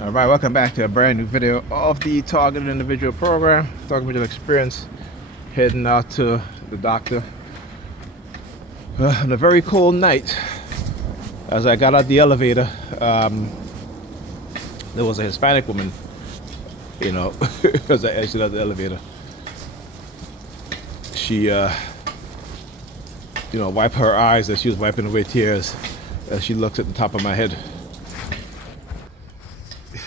All right, welcome back to a brand new video of the Targeted Individual Program. Talking about your experience heading out to the doctor on a very cold night. As I got out the elevator, there was a Hispanic woman, as I exited out the elevator. She, wiped her eyes as she was wiping away tears as she looked at the top of my head.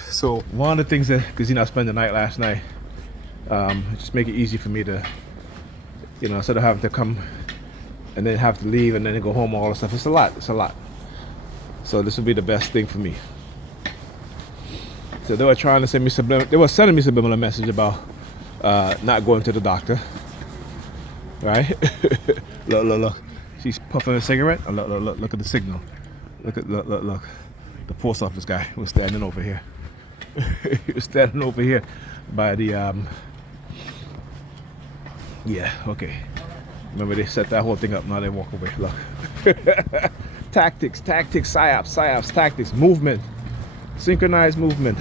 So one of the things that, because I spent the night last night, just make it easy for me to, instead of having to come and then have to leave and then go home, all the stuff. It's a lot. So this would be the best thing for me. So they were trying to send me they were sending me subliminal message about not going to the doctor. Right? Look. She's puffing a cigarette. Oh, look at the signal. Look. The post office guy was standing over here. He was standing over here by the yeah, okay. Remember they set that whole thing up, now they walk away. Look. Tactics, psyops, tactics, movement. Synchronized movement.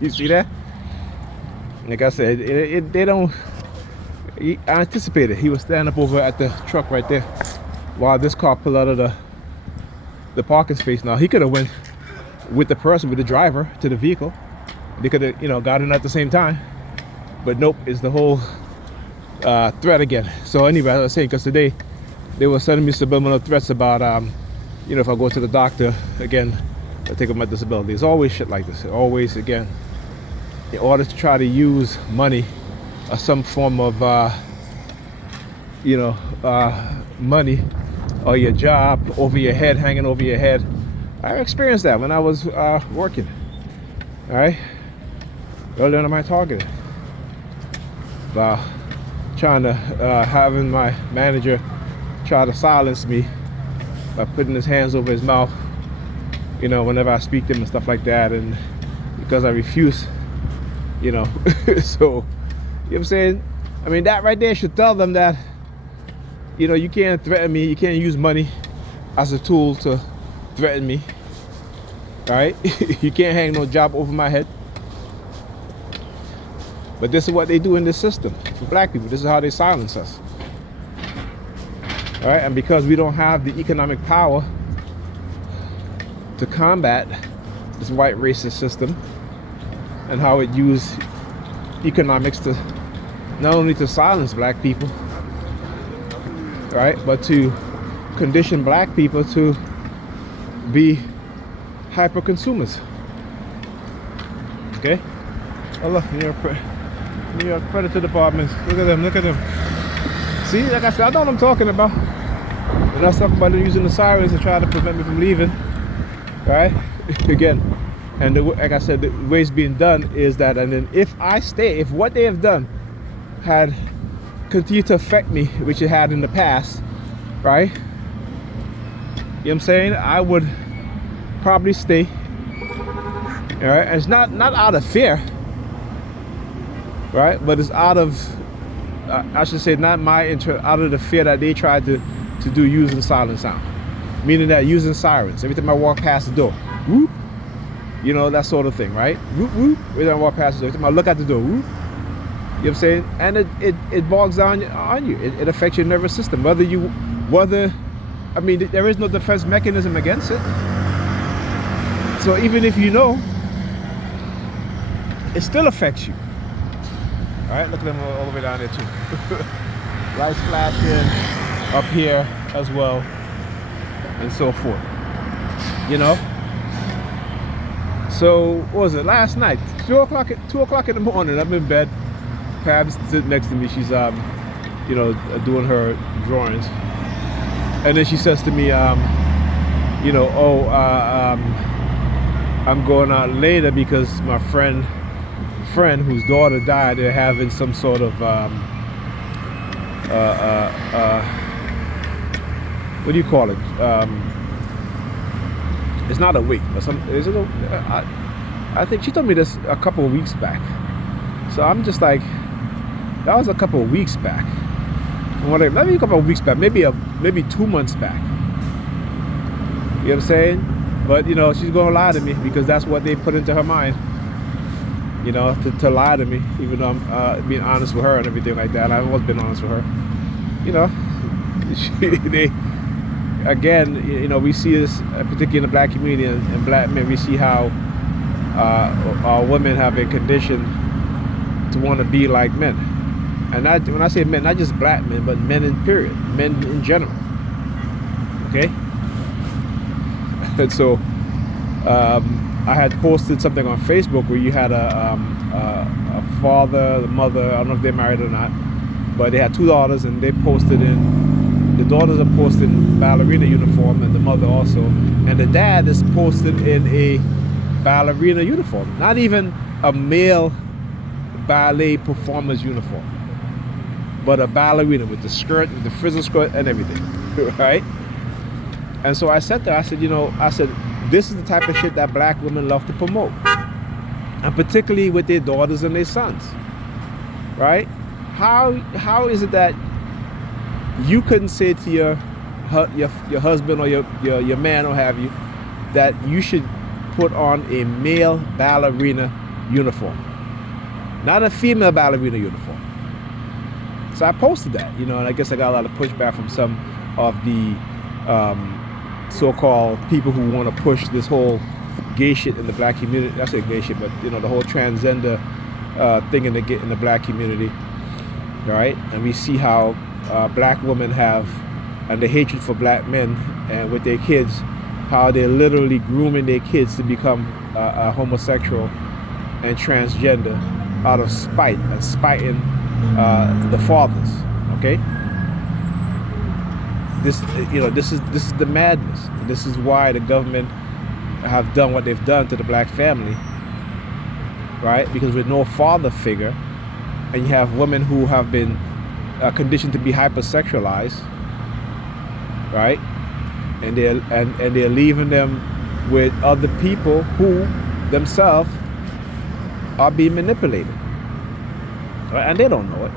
You see that? Like I said, they don't. I anticipated. He was standing up over at the truck right there while this car pulled out of the parking space. Now he could have went with the driver to the vehicle. They could have, got in at the same time. But nope, it's the whole threat again. So anyway, as I was saying, because today they were sending me subliminal threats about, if I go to the doctor again, I take up my disability. It's always shit like this. Always, again, in order to try to use money or some form of, money or your job over your head, hanging over your head. I experienced that when I was working. All right, early on my target. About trying to having my manager try to silence me by putting his hands over his mouth, whenever I speak to him and stuff like that, and because I refuse, so you know what I'm saying? I mean, that right there should tell them that, you can't threaten me, you can't use money as a tool to threaten me. All right? You can't hang no job over my head. But this is what they do in this system for black people. This is how they silence us. All right? And because we don't have the economic power to combat this white racist system and how it used economics to not only to silence black people, right, but to condition black people to be hyper consumers. Okay? Oh look, New York Predator Departments. Look at them. See, like I said, I know what I'm talking about. When I was talking about using the sirens to try to prevent me from leaving, right? Again, and like I said, the way it's being done is that, and then if I stay, if what they have done had continued to affect me, which it had in the past, right? You know what I'm saying? I would probably stay. All right, and it's not out of fear, right? But it's out of, I should say, not my interest, out of the fear that they tried to do using silent sound, meaning that using sirens every time I walk past the door, whoop, that sort of thing, right? Whoop whoop. Every time I walk past the door, every time I look at the door, whoop. You know what I'm saying? And it bogs down on you. It affects your nervous system. There is no defense mechanism against it. So even if it still affects you. All right, look at them all the way down there too. Lights flashing up here as well, and so forth. So what was it? Last night, 2 o'clock in the morning. I'm in bed. Pab's sitting next to me. She's doing her drawings, and then she says to me, I'm going out later because my friend whose daughter died, they're having some sort of what do you call it? It's not a wake, but I think she told me this a couple of weeks back. So I'm just like, that was a couple of weeks back. Maybe a couple of weeks back, maybe 2 months back. You know what I'm saying? But you know, she's gonna lie to me because that's what they put into her mind. You know, to lie to me, even though I'm being honest with her and everything like that. I've always been honest with her. You know, they again, you know, we see this particularly in the black community and black men. We see how our women have been conditioned to want to be like men, and when I say men, not just black men, but men in period, men in general. Okay, and so I had posted something on Facebook where you had a father, the mother. I don't know if they're married or not, but they had two daughters, and they posted the daughters are posted in ballerina uniform, and the mother also, and the dad is posted in a ballerina uniform, not even a male ballet performer's uniform, but a ballerina with the skirt, with the frizzle skirt and everything, right? And so I said to her, I said, you know, this is the type of shit that black women love to promote, and particularly with their daughters and their sons, right? How is it that you couldn't say to your husband or your man or have you that you should put on a male ballerina uniform, not a female ballerina uniform? So I posted that, you know, and I guess I got a lot of pushback from some of the so-called people who want to push this whole gay shit in the black community. I say gay shit, but you know, the whole transgender thing in the black community, right? And we see how black women have, and the hatred for black men and with their kids, how they're literally grooming their kids to become homosexual and transgender out of spite and spiting the fathers. Okay, this is the madness. This is why the government have done what they've done to the black family, right? Because with no father figure, and you have women who have been conditioned to be hypersexualized, right? And they're leaving them with other people who themselves are being manipulated, right? And they don't know it.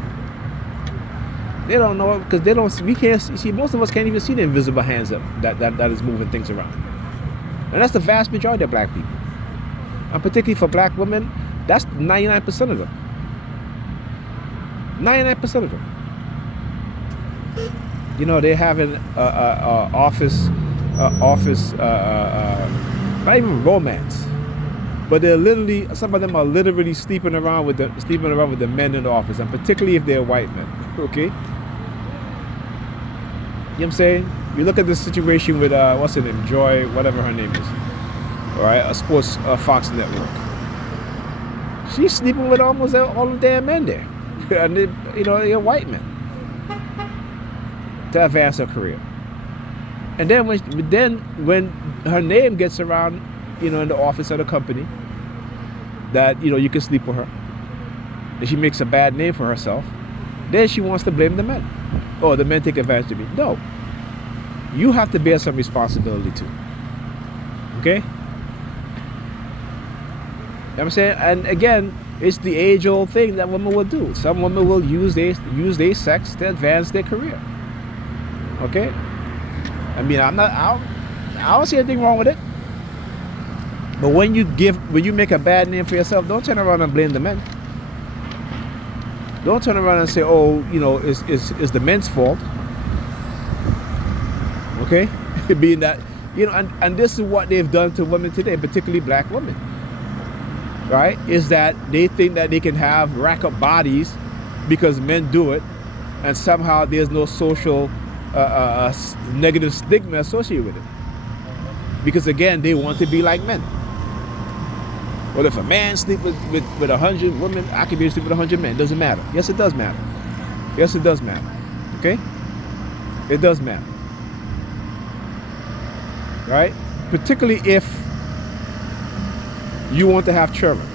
They don't know it because they don't. We can't see. Most of us can't even see the invisible hands that is moving things around, and that's the vast majority of black people. And particularly for black women, that's 99% of them. 99% of them. You know, they're having office, not even romance, but they're literally, some of them are literally sleeping around with the men in the office, and particularly if they're white men. Okay, you know what I'm saying? You look at this situation with what's her name, Joy, whatever her name is, all right, a sports Fox Network. She's sleeping with almost all the damn men there, and they, you know, they're white men, to advance her career. And then when her name gets around, you know, in the office of the company, that, you know, you can sleep with her, and she makes a bad name for herself, then she wants to blame the men. Oh, the men take advantage of me. No, you have to bear some responsibility too. Okay? You know what I'm saying? And again, it's the age-old thing that women will do. Some women will use their sex to advance their career. Okay? I mean, I don't see anything wrong with it. But when you make a bad name for yourself, don't turn around and blame the men. Don't turn around and say, oh, you know, it's the men's fault. Okay? Being that, you know, and this is what they've done to women today, particularly black women. Right? Is that they think that they can rack up bodies because men do it, and somehow there's no social negative stigma associated with it. Because again, they want to be like men. Well, if a man sleeps with 100 women, I can be sleep with 100 men. It doesn't matter. Yes, it does matter. Yes, it does matter. Okay? It does matter. Right? Particularly if you want to have children.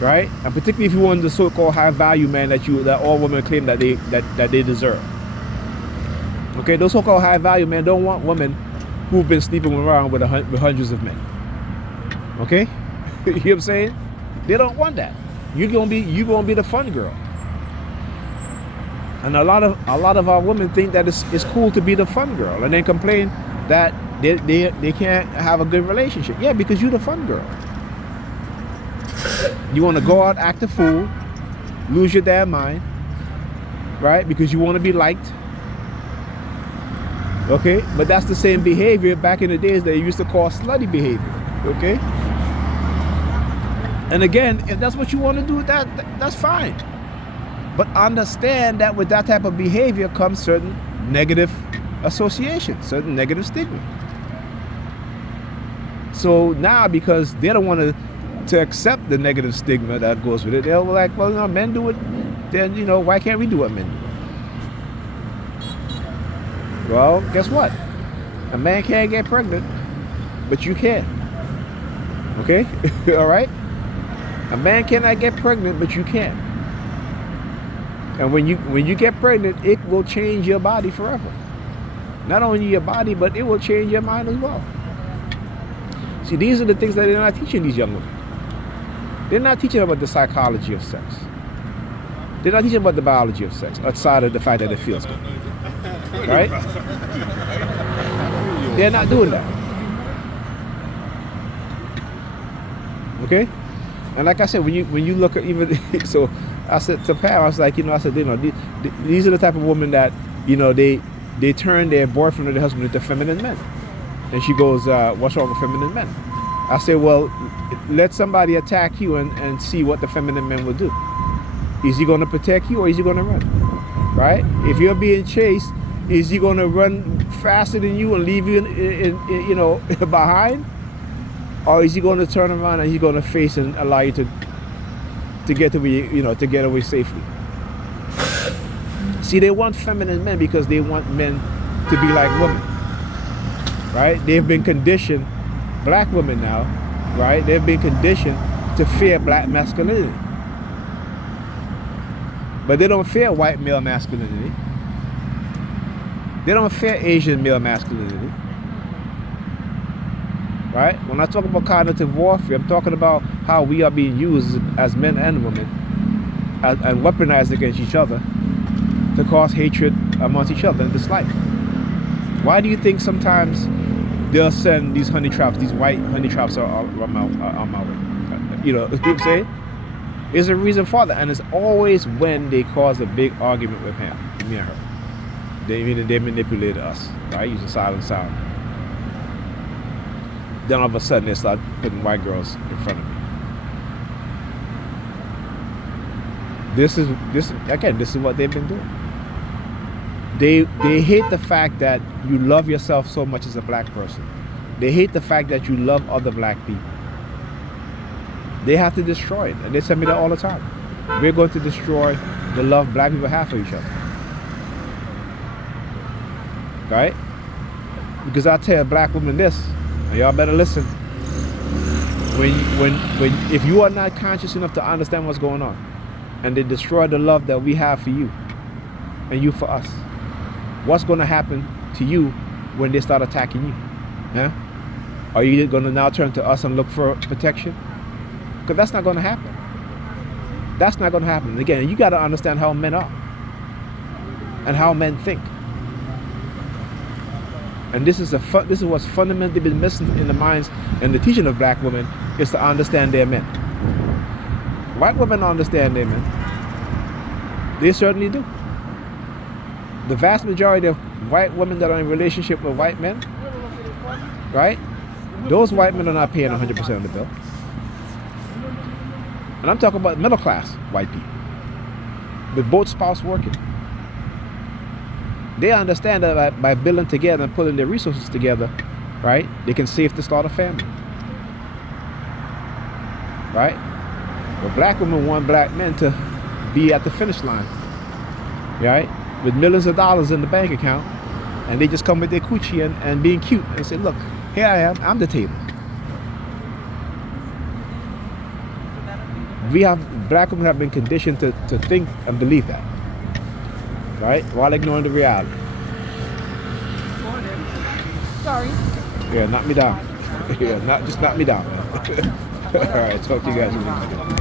Right? And particularly if you want the so-called high-value man that all women claim that they deserve. Okay? Those so-called high-value men don't want women who've been sleeping around with hundreds of men. Okay? You know what I'm saying? They don't want that. You're gonna be the fun girl. And a lot of our women think that it's cool to be the fun girl, and then complain that They can't have a good relationship. Yeah, because you're the fun girl. You want to go out, act a fool, lose your damn mind, right? Because you want to be liked. Okay, but that's the same behavior back in the days that you used to call slutty behavior. Okay, and again, if that's what you want to do, that's fine. But understand that with that type of behavior comes certain negative associations, certain negative stigma. So now, because they don't want to accept the negative stigma that goes with it, they're like, well, no, men do it, then, you know, why can't we do what men do? Well, guess what? A man can't get pregnant, but you can. Okay? All right? A man cannot get pregnant, but you can. And when you get pregnant, it will change your body forever. Not only your body, but it will change your mind as well. See, these are the things that they're not teaching these young women. They're not teaching about the psychology of sex. They're not teaching about the biology of sex, outside of the fact that it feels good. Right? They're not doing that. Okay? And like I said, when you look at even, so I said to Pam, I was like, you know, I said, you know, these are the type of women that, you know, they turn their boyfriend or their husband into feminine men. And she goes, what's wrong with feminine men? I said, well, let somebody attack you and see what the feminine man will do. Is he going to protect you or is he going to run? Right? If you're being chased, is he going to run faster than you and leave you in you know, behind? Or is he going to turn around and he's going to face and allow you to get away, you know, to get away safely? See, they want feminine men because they want men to be like women, right? They've been conditioned, black women now, right? They've been conditioned to fear black masculinity. But they don't fear white male masculinity. They don't fear Asian male masculinity. Right? When I talk about cognitive warfare, I'm talking about how we are being used as men and women and weaponized against each other to cause hatred amongst each other and dislike. Why do you think sometimes they'll send these honey traps, these white honey traps on my way? You know what I'm saying? There's a reason for that, and it's always when they cause a big argument with him, me and her. They manipulated us, right? Using silent sound. Then all of a sudden they start putting white girls in front of me. This is what they've been doing. They hate the fact that you love yourself so much as a black person. They hate the fact that you love other black people. They have to destroy it, and they tell me that all the time. We're going to destroy the love black people have for each other. Right? Because I tell black women this, and y'all better listen. If you are not conscious enough to understand what's going on, and they destroy the love that we have for you, and you for us, what's going to happen to you when they start attacking you? Huh? Are you going to now turn to us and look for protection? Because that's not going to happen. That's not going to happen. Again, you got to understand how men are and how men think. And this is what's fundamentally been missing in the minds and the teaching of black women, is to understand their men. White women understand their men. They certainly do. The vast majority of white women that are in relationship with white men, right? Those white men are not paying 100% of the bill. And I'm talking about middle class white people with both spouses working. They understand that by building together and putting their resources together, right, they can save to start a family. Right? But black women want black men to be at the finish line, right, with millions of dollars in the bank account, and they just come with their coochie and being cute and say, look, here I am, I'm the table. Black women have been conditioned to think and believe that, right, while ignoring the reality. Sorry. Yeah, knock me down. Yeah, just knock me down, man. All right, talk to you guys.